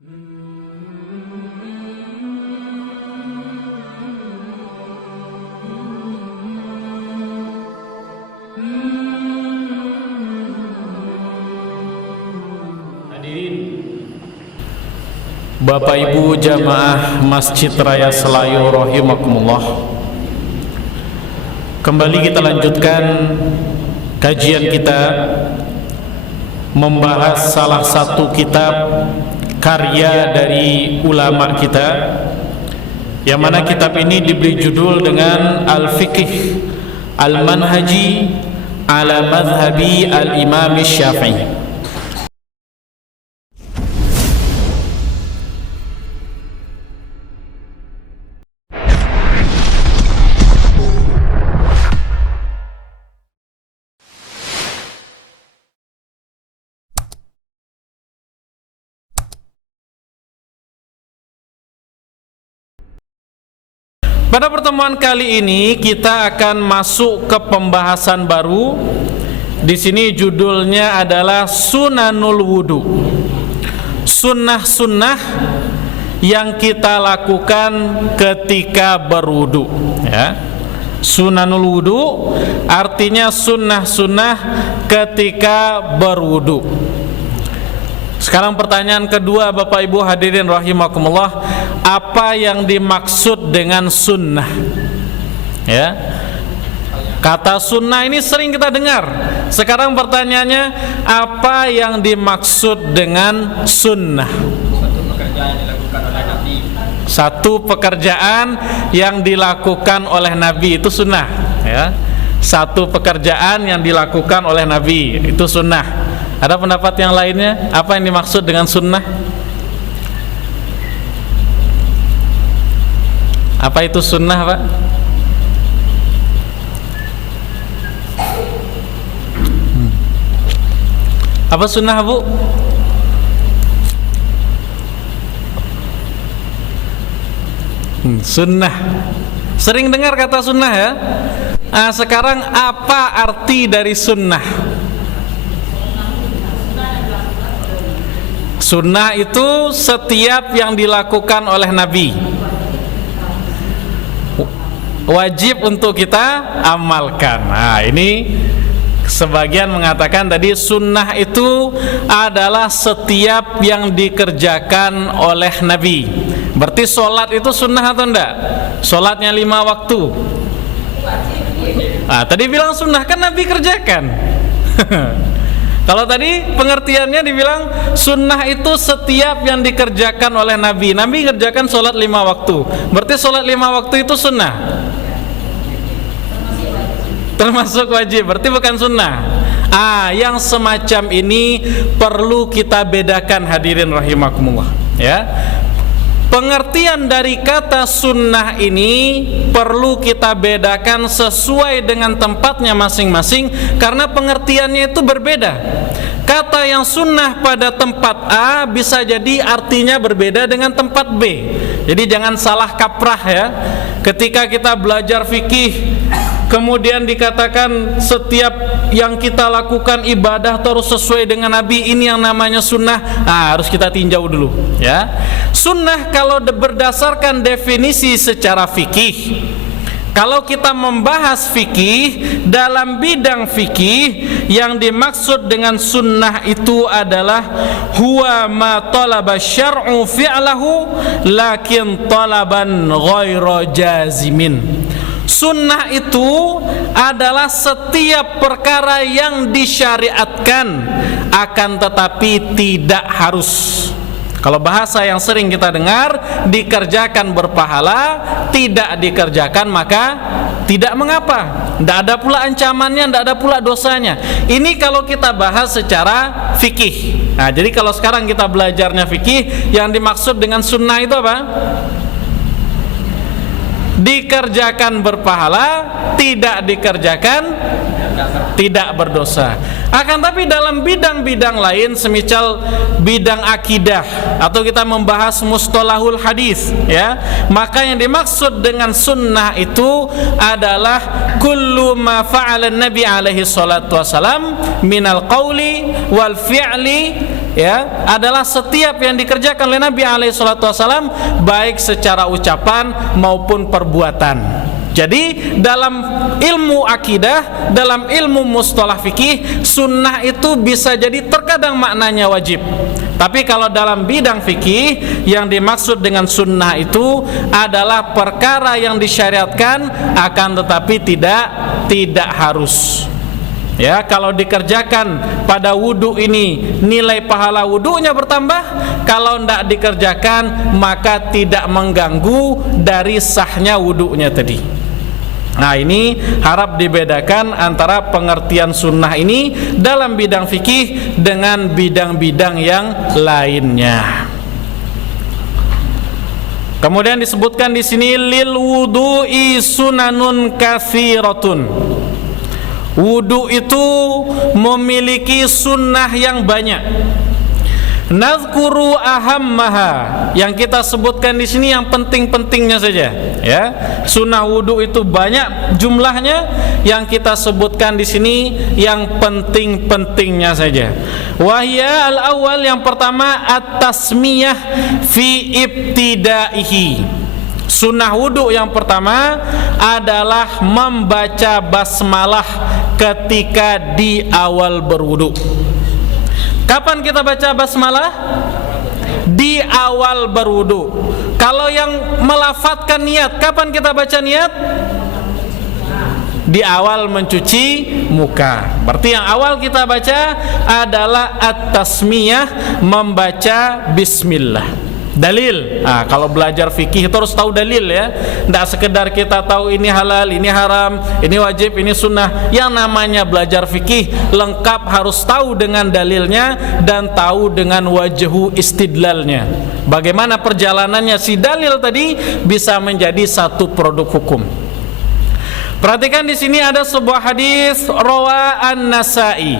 Hadirin Bapak Ibu jamaah Masjid Raya Selayu rahimakumullah, kembali kita lanjutkan kajian kita membahas salah satu kitab karya dari ulama kita, yang mana kitab ini diberi judul dengan Al-Fiqh Al-Manhaji ala Madhhabi Al-Imam Syafi'i. Pada pertemuan kali ini kita akan masuk ke pembahasan baru. Di sini judulnya adalah Sunanul Wudu. Sunnah-sunnah yang kita lakukan ketika berwudu, ya. Sunanul Wudu artinya sunnah-sunnah ketika berwudu. Sekarang pertanyaan kedua, Bapak Ibu hadirin rahimakumullah, apa yang dimaksud dengan sunnah? Ya, kata sunnah ini sering kita dengar. Sekarang pertanyaannya, apa yang dimaksud dengan sunnah? Satu pekerjaan yang dilakukan oleh Nabi itu sunnah, ya. Satu pekerjaan yang dilakukan oleh Nabi itu sunnah. Ada pendapat yang lainnya? Apa yang dimaksud dengan sunnah? Apa itu sunnah, Pak? Apa sunnah, Bu? Sunnah. Sering dengar kata sunnah, ya? Nah, sekarang apa arti dari sunnah? Sunnah itu setiap yang dilakukan oleh Nabi, wajib untuk kita amalkan. Nah, ini sebagian mengatakan tadi sunnah itu adalah setiap yang dikerjakan oleh Nabi. Berarti sholat itu sunnah atau enggak? Sholatnya 5 waktu. Nah, tadi bilang sunnah kan Nabi kerjakan. Kalau tadi pengertiannya dibilang sunnah itu setiap yang dikerjakan oleh Nabi. Nabi kerjakan sholat 5 waktu. Berarti sholat 5 waktu itu sunnah, termasuk wajib. Berarti bukan sunnah. Yang semacam ini perlu kita bedakan hadirin rahimakumullah, ya. Pengertian dari kata sunnah ini perlu kita bedakan sesuai dengan tempatnya masing-masing, karena pengertiannya itu berbeda. Kata yang sunnah pada tempat A bisa jadi artinya berbeda dengan tempat B. Jadi jangan salah kaprah, ya. Ketika kita belajar fikih, kemudian dikatakan setiap yang kita lakukan ibadah terus sesuai dengan Nabi, ini yang namanya sunnah. Harus kita tinjau dulu, ya. Sunnah kalau berdasarkan definisi secara fikih, kalau kita membahas fikih, dalam bidang fikih yang dimaksud dengan sunnah itu adalah huwa ma talaba syar'u fi'lahu lakin talaban ghaira jazimin. Sunnah itu adalah setiap perkara yang disyariatkan akan tetapi tidak harus. Kalau bahasa yang sering kita dengar, dikerjakan berpahala, tidak dikerjakan maka tidak mengapa. Tidak ada pula ancamannya, tidak ada pula dosanya. Ini kalau kita bahas secara fikih. Nah, jadi kalau sekarang kita belajarnya fikih, yang dimaksud dengan sunnah itu apa? Dikerjakan berpahala, tidak dikerjakan tidak berdosa. Akan tapi dalam bidang-bidang lain, semisal bidang akidah atau kita membahas mustalahul hadis, ya, maka yang dimaksud dengan sunnah itu adalah kullu ma fa'ala Nabi alaihi salatu wasalam minal qawli wal fi'li ya adalah setiap yang dikerjakan oleh Nabi alaihi salatu wasallam, baik secara ucapan maupun perbuatan. Jadi dalam ilmu akidah, dalam ilmu mustalah fikih, sunnah itu bisa jadi terkadang maknanya wajib. Tapi kalau dalam bidang fikih, yang dimaksud dengan sunnah itu adalah perkara yang disyariatkan, akan tetapi tidak harus. Ya, kalau dikerjakan pada wudu ini nilai pahala wudunya bertambah, kalau tidak dikerjakan maka tidak mengganggu dari sahnya wudunya tadi. Nah, ini harap dibedakan antara pengertian sunnah ini dalam bidang fikih dengan bidang-bidang yang lainnya. Kemudian disebutkan di sini lil wudu'i sunanun katsiratun. Wudu itu memiliki sunnah yang banyak. Nazkuru ahammaha, yang kita sebutkan di sini yang penting-pentingnya saja, ya. Sunnah wudu itu banyak jumlahnya, yang kita sebutkan di sini yang penting-pentingnya saja. Wahya al-awwal, yang pertama at-tasmiyah fi ibtidaihi. Sunnah wudu yang pertama adalah membaca basmalah ketika di awal berwudu. Kapan kita baca basmalah? Di awal berwudu. Kalau yang melafadzkan niat, kapan kita baca niat? Di awal mencuci muka. Berarti yang awal kita baca adalah at-tasmiyah, membaca bismillah. Dalil. Nah, kalau belajar fikih itu harus tahu dalil, ya. Tidak sekedar kita tahu ini halal, ini haram, ini wajib, ini sunnah. Yang namanya belajar fikih lengkap harus tahu dengan dalilnya dan tahu dengan wajhu istidlalnya. Bagaimana perjalanannya si dalil tadi bisa menjadi satu produk hukum. Perhatikan di sini ada sebuah hadis rawa An-Nasa'i.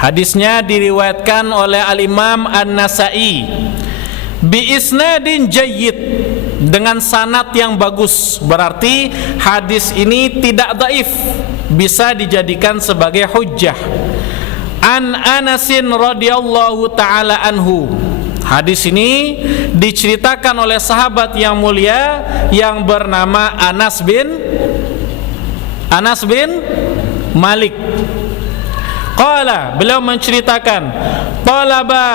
Hadisnya diriwayatkan oleh Al-Imam An-Nasa'i bi isnadin jayyid, dengan sanad yang bagus. Berarti hadis ini tidak dhaif, bisa dijadikan sebagai hujjah. An Anasin radhiyallahu taala anhu. Hadis ini diceritakan oleh sahabat yang mulia yang bernama Anas bin Malik. Qala, beliau menceritakan, talaba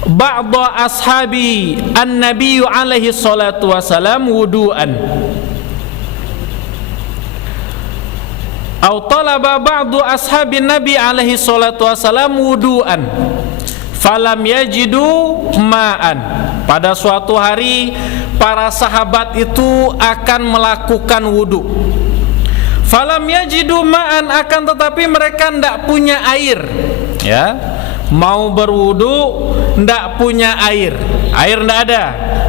ba'da ashabi an-nabiy alaihi salatu wasalam wudu'an, atau talaba ba'du ashabin nabi alaihi salatu wasalam wudu'an falam yajidu ma'an. Pada suatu hari para sahabat itu akan melakukan wudu. Falam yajidu ma'an, akan tetapi mereka tidak punya air, ya. Mau berwudu tidak punya air tidak ada.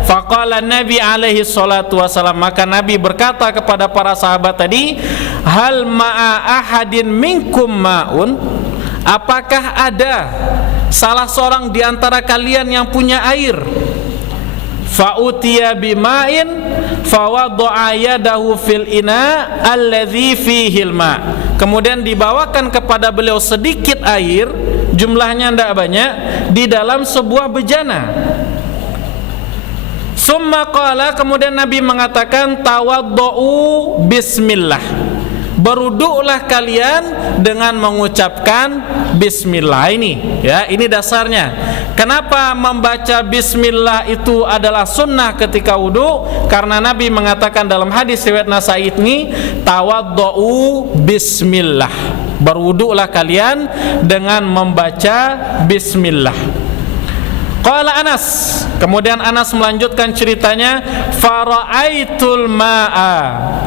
Faqala Nabi alaihi salatu wasalam, maka Nabi berkata kepada para sahabat tadi, hal ma'a ahadin minkum ma'un, apakah ada salah seorang di antara kalian yang punya air? Fa'utiya bima'in fawadda'a yadahu fil ina alladhi fihil ma'. Kemudian dibawakan kepada beliau sedikit air, jumlahnya tidak banyak, di dalam sebuah bejana. Summa qala, kemudian Nabi mengatakan, tawaddu'u bismillah, berwuduklah kalian dengan mengucapkan bismillah. Ini, ya, ini dasarnya. Kenapa membaca bismillah itu adalah sunnah ketika wudu? Karena Nabi mengatakan dalam hadis riwayat Nasa'i ini, tawaddu'u bismillah, berwuduklah kalian dengan membaca bismillah. Qala Anas, kemudian Anas melanjutkan ceritanya, fara'aitul ma'a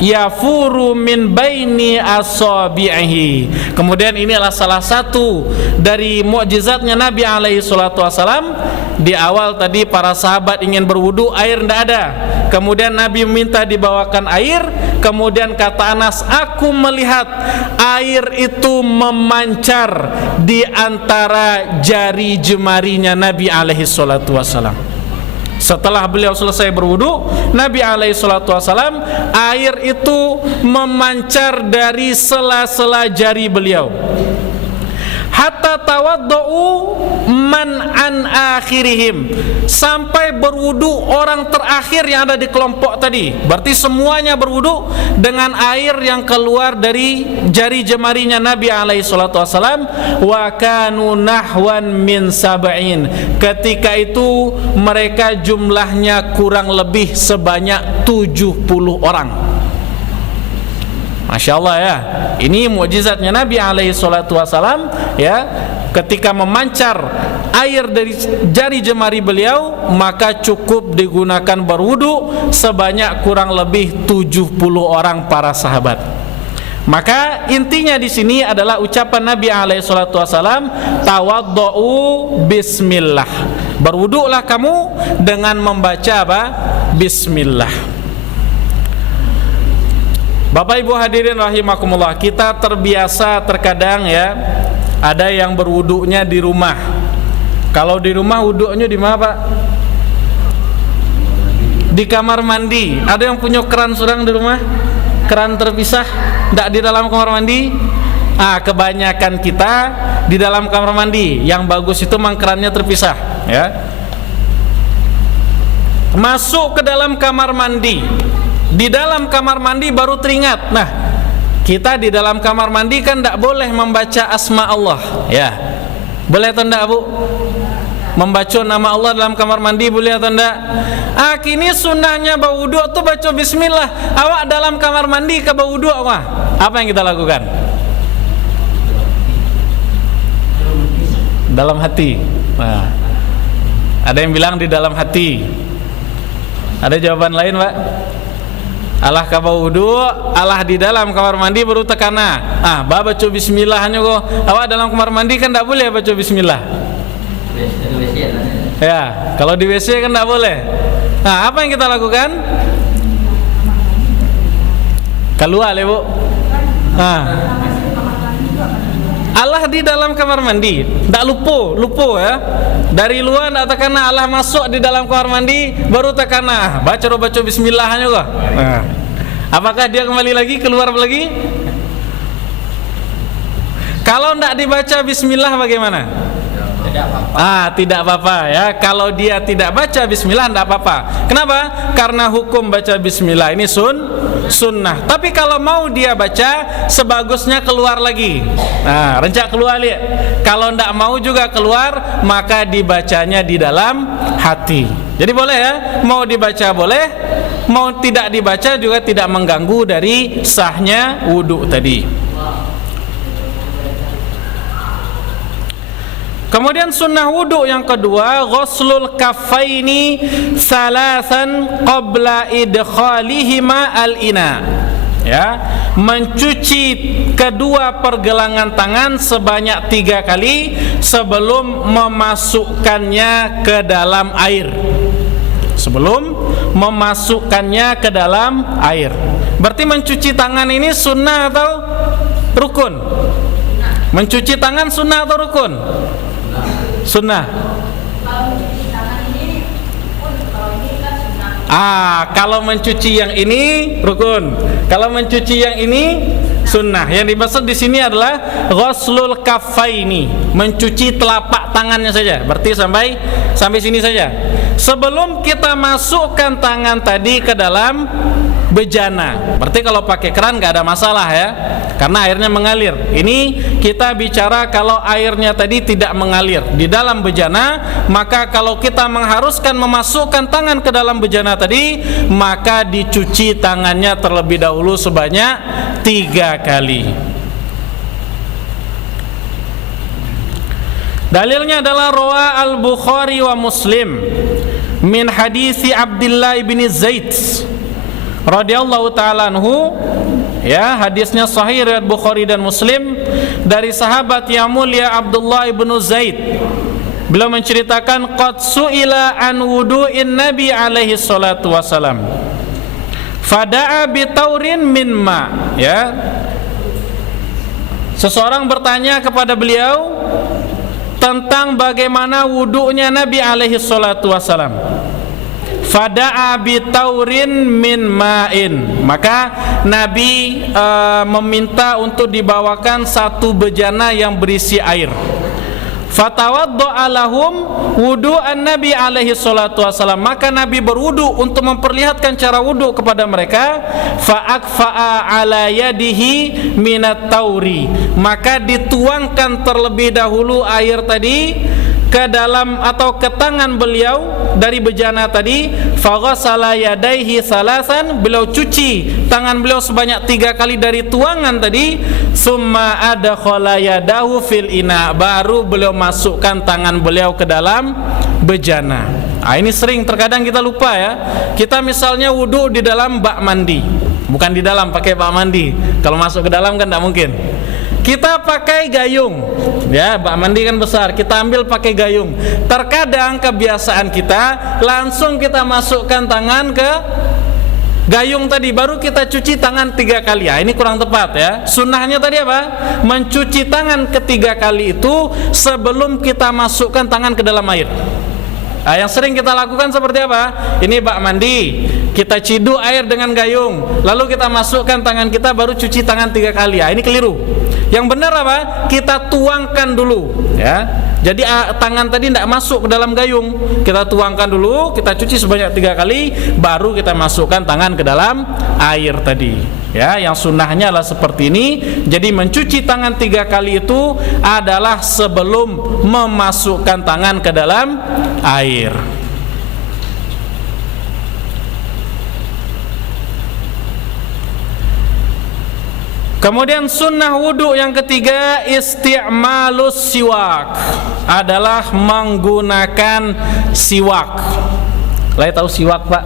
yafuru min baini asabi'ihi. Kemudian ini adalah salah satu dari mukjizatnya Nabi alaihi salatu wasalam. Di awal tadi para sahabat ingin berwudu, air tidak ada. Kemudian Nabi minta dibawakan air. Kemudian kata Anas, aku melihat air itu memancar di antara jari jemarinya Nabi alaihi salatu wasalam. Setelah beliau selesai berwudu, Nabi alaihi salatu wasalam, air itu memancar dari sela-sela jari beliau. hatta tawaddu man an akhirihim, sampai berwudu orang terakhir yang ada di kelompok tadi. Berarti semuanya berwudu dengan air yang keluar dari jari jemarinya Nabi alaihi salatu wasalam. Wa kanu nahwan min sab'in, ketika itu mereka jumlahnya kurang lebih sebanyak 70 orang. Masya Allah ya, ini mukjizatnya Nabi alaihi salatu wasalam ya. Ketika memancar air dari jari jemari beliau, maka cukup digunakan berwudu sebanyak kurang lebih 70 orang para sahabat. Maka intinya di sini adalah ucapan Nabi alaihi salatu wasalam, tawaddu bismillah, berwudulah kamu dengan membaca apa? Bismillah. Bapak Ibu hadirin rahimakumullah, kita terbiasa terkadang ya, ada yang berwudunya di rumah. Kalau di rumah wudunya di mana Pak? Di kamar mandi. Ada yang punya keran surang di rumah? Keran terpisah, tidak di dalam kamar mandi? Kebanyakan kita di dalam kamar mandi. Yang bagus itu memang kerannya terpisah ya. Masuk ke dalam kamar mandi. Di dalam kamar mandi baru teringat. Nah, kita di dalam kamar mandi kan tidak boleh membaca asma Allah ya. Boleh atau tidak Bu? Membaca nama Allah dalam kamar mandi boleh atau tidak? Kini sunnahnya berwudu itu baca bismillah. Awak dalam kamar mandi ke berwudu apa yang kita lakukan? Dalam hati. Nah, ada yang bilang di dalam hati. Ada jawaban lain Pak? Allah ka wudu, Allah di dalam kamar mandi baru tekana. Baca bismillahnya kok. Awak dalam kamar mandi kan tidak boleh baca bismillah. Ya, kalau di WC kan tidak boleh. Nah, apa yang kita lakukan? Keluar ya Bu. Allah di dalam kamar mandi, tidak lupa ya. Dari luar tidak tekana, Allah masuk di dalam kamar mandi baru tekana. Baca bismillahnya kok. Apakah dia kembali lagi, keluar lagi? Kalau tidak dibaca bismillah bagaimana? Tidak apa-apa ya. Kalau dia tidak baca bismillah tidak apa-apa. Kenapa? Karena hukum baca bismillah ini sunnah. Tapi kalau mau dia baca, sebagusnya keluar lagi. Rencak keluar lihat. Kalau tidak mau juga keluar, maka dibacanya di dalam hati. Jadi boleh ya, mau dibaca boleh, mau tidak dibaca juga tidak mengganggu dari sahnya wudu tadi. Kemudian sunnah wudu yang kedua, ghuslul kaffaini salasan qabla idkhalihima al-ina. Ya, mencuci kedua pergelangan tangan sebanyak 3 kali sebelum memasukkannya ke dalam air. Sebelum memasukkannya ke dalam air. Berarti mencuci tangan ini sunnah atau rukun? Mencuci tangan sunnah atau rukun? Sunnah. Kalau mencuci yang ini rukun. Kalau mencuci yang ini sunnah. Yang dimaksud di sini adalah ghuslul kaffaini, mencuci telapak tangannya saja. Berarti sampai sini saja. Sebelum kita masukkan tangan tadi ke dalam bejana. Berarti kalau pakai keran nggak ada masalah ya, karena airnya mengalir. Ini kita bicara kalau airnya tadi tidak mengalir di dalam bejana, maka kalau kita mengharuskan memasukkan tangan ke dalam bejana tadi, maka dicuci tangannya terlebih dahulu sebanyak 3 kali. Dalilnya adalah rawa al-Bukhari wa Muslim min hadisi Abdullah bin Zaid radhiyallahu ta'ala anhu, ya, hadisnya sahih riwayat Bukhari dan Muslim dari sahabat yang mulia Abdullah bin Zaid. Beliau menceritakan qad su'ila an wudu'in Nabi alaihi salatu wasalam fada'a bi taurin min ma, ya. Seseorang bertanya kepada beliau tentang bagaimana wudu'nya Nabi alaihi salatu wasalam. Fada'a bitaurin min ma'in, maka Nabi meminta untuk dibawakan satu bejana yang berisi air. Fatawaddo'a lahum wudu'an Nabi alaihi salatu wassalam, maka Nabi berwudu untuk memperlihatkan cara wudu kepada mereka. Fa'akfa'a ala yadihi minat tauri, maka dituangkan terlebih dahulu air tadi ke dalam atau ke tangan beliau dari bejana tadi. Faghasala yadaihi salasan, beliau cuci tangan beliau sebanyak 3 kali dari tuangan tadi. Summa adkhala yadahu fil ina, baru beliau masukkan tangan beliau ke dalam bejana. Nah, ini sering terkadang kita lupa ya. Kita misalnya wudu di dalam bak mandi, bukan di dalam pakai bak mandi. Kalau masuk ke dalam kan tidak mungkin. Kita pakai gayung, ya, bak mandi kan besar, kita ambil pakai gayung. Terkadang kebiasaan kita langsung kita masukkan tangan ke gayung tadi, baru kita cuci tangan 3 kali. Ya, ini kurang tepat ya. Sunnahnya tadi apa? Mencuci tangan ketiga kali itu sebelum kita masukkan tangan ke dalam air. Nah, yang sering kita lakukan seperti apa? Ini bak mandi, kita ciduk air dengan gayung, lalu kita masukkan tangan kita, baru cuci tangan 3 kali. Ini keliru. Yang benar apa? Kita tuangkan dulu, ya. Jadi tangan tadi tidak masuk ke dalam gayung, kita tuangkan dulu, kita cuci sebanyak 3 kali, baru kita masukkan tangan ke dalam air tadi. Ya, yang sunnahnya adalah seperti ini. Jadi mencuci tangan 3 kali itu adalah sebelum memasukkan tangan ke dalam air. Kemudian sunnah wudu yang ketiga, isti'malus siwak, adalah menggunakan siwak. Lah, tahu siwak, Pak?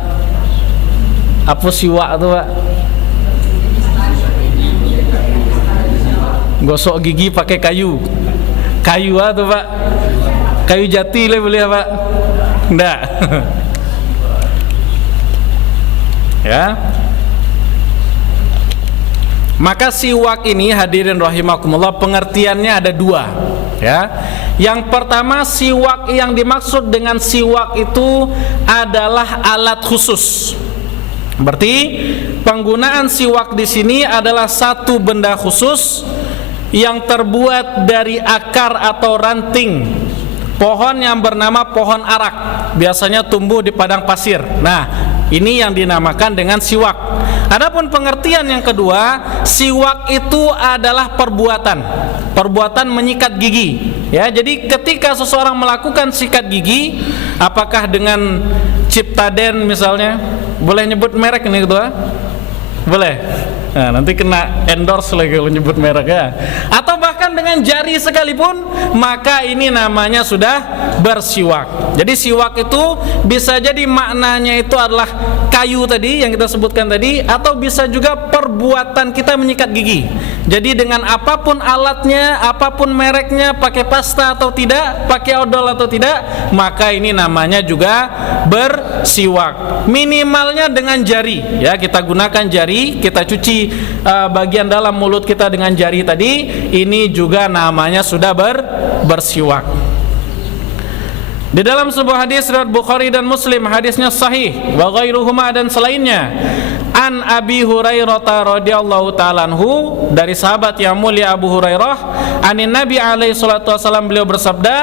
Apa siwak itu, Pak? Gosok gigi pakai kayu. Kayu tuh, Pak? Kayu jati lah boleh, Pak? Enggak. Ya. Maka siwak ini, hadirin rahimakumullah, pengertiannya ada 2, ya. Yang pertama, siwak yang dimaksud dengan siwak itu adalah alat khusus. Berarti penggunaan siwak di sini adalah satu benda khusus yang terbuat dari akar atau ranting pohon yang bernama pohon arak, biasanya tumbuh di padang pasir. Nah, ini yang dinamakan dengan siwak. Adapun pengertian yang kedua, siwak itu adalah perbuatan menyikat gigi. Ya, jadi ketika seseorang melakukan sikat gigi, apakah dengan Ciptaden misalnya, boleh nyebut merek ini, Ketua? Boleh. Nah, nanti kena endorse lagi kalau nyebut merek ya. Atau bahkan dengan jari sekalipun, maka ini namanya sudah bersiwak. Jadi siwak itu bisa jadi maknanya itu adalah kayu tadi yang kita sebutkan tadi, atau bisa juga perbuatan kita menyikat gigi. Jadi dengan apapun alatnya, apapun mereknya, pakai pasta atau tidak, pakai odol atau tidak, maka ini namanya juga bersiwak. Minimalnya dengan jari, ya, kita gunakan jari, kita cuci bagian dalam mulut kita dengan jari tadi, ini juga namanya sudah bersiwak. Di dalam sebuah hadis riwayat Bukhari dan Muslim, hadisnya sahih, wa ghairuhuma, dan selainnya, an Abi Hurairah radhiyallahu ta'ala anhu, dari sahabat yang mulia Abu Hurairah, anin Nabi alaihi salatu wasallam, beliau bersabda,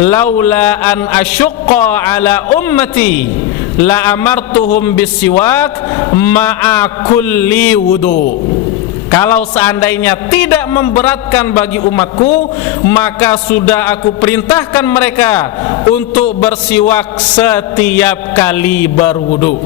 laula an asyqa ala ummati la amartuhum bisiwak ma'a kulli wudu. Kalau seandainya tidak memberatkan bagi umatku, maka sudah aku perintahkan mereka untuk bersiwak setiap kali berwudu.